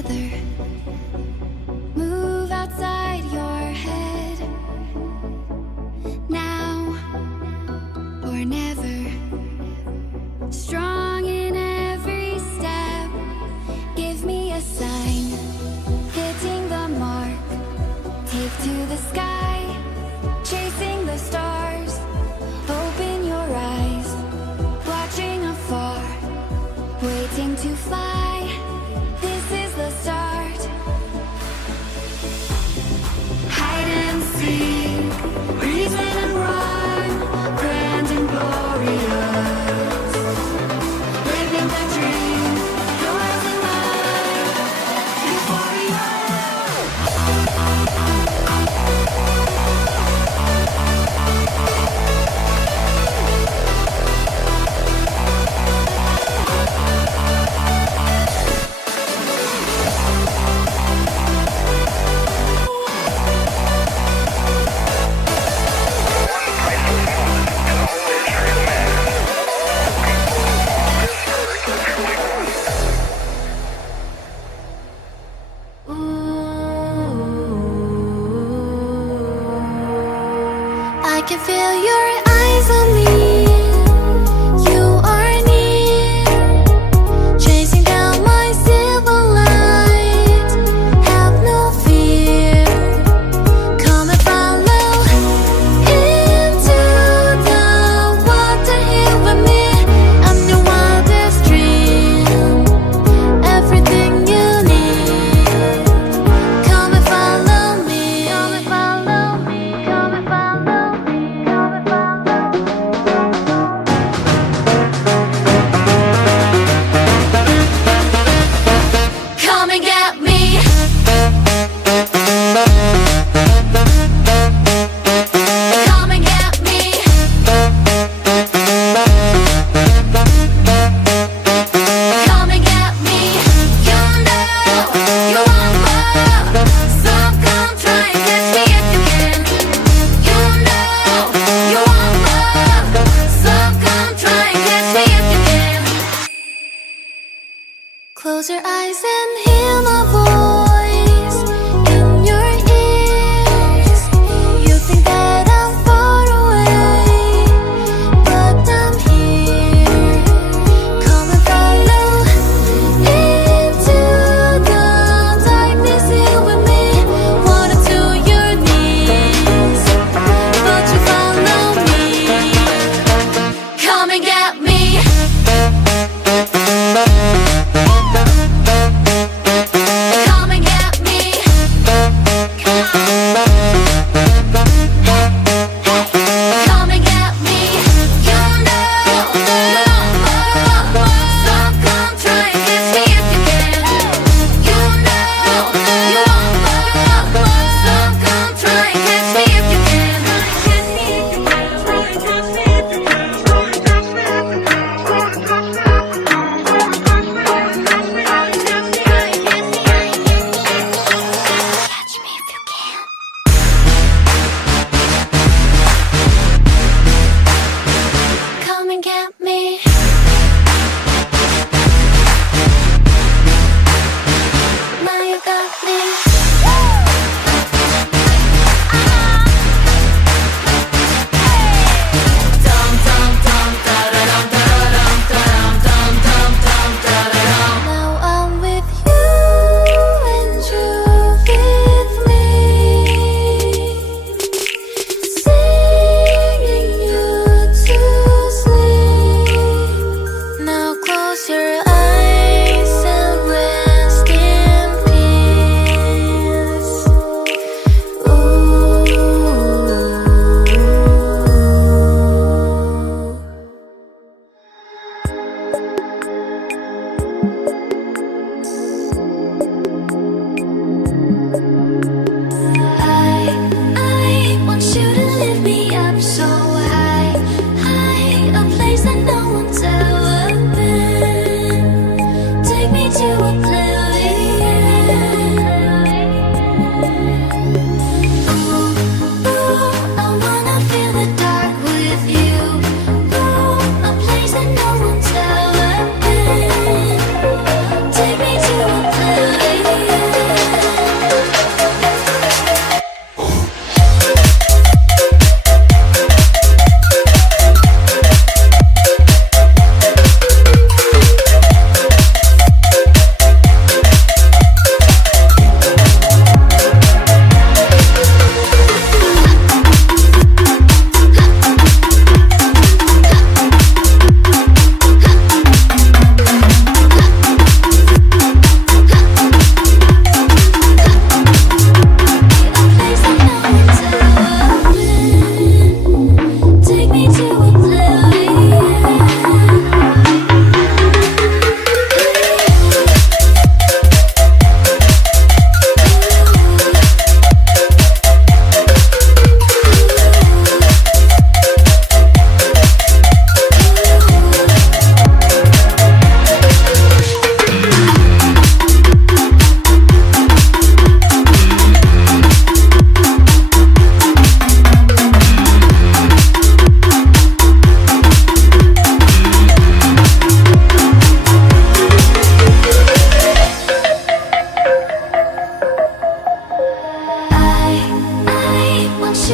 together. Move outside your head. Now or never. Strong in every step. Give me a sign. Hitting the mark. Take to the sky. Chasing the stars. Open your eyes. Watching afar. Waiting to fly. This is the start. Hide and seek. Reason and run. Grand and glorious. Living the dream. Yours and mine. Euphoria. I can feel your eyes on me. You are near, chasing down my silver light. Have no fear. Come and follow into the water here with me. I'm your wildest dream, everything you need. Come and follow me. Come and follow me. Come and follow me. Come and follow me.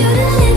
you to leave.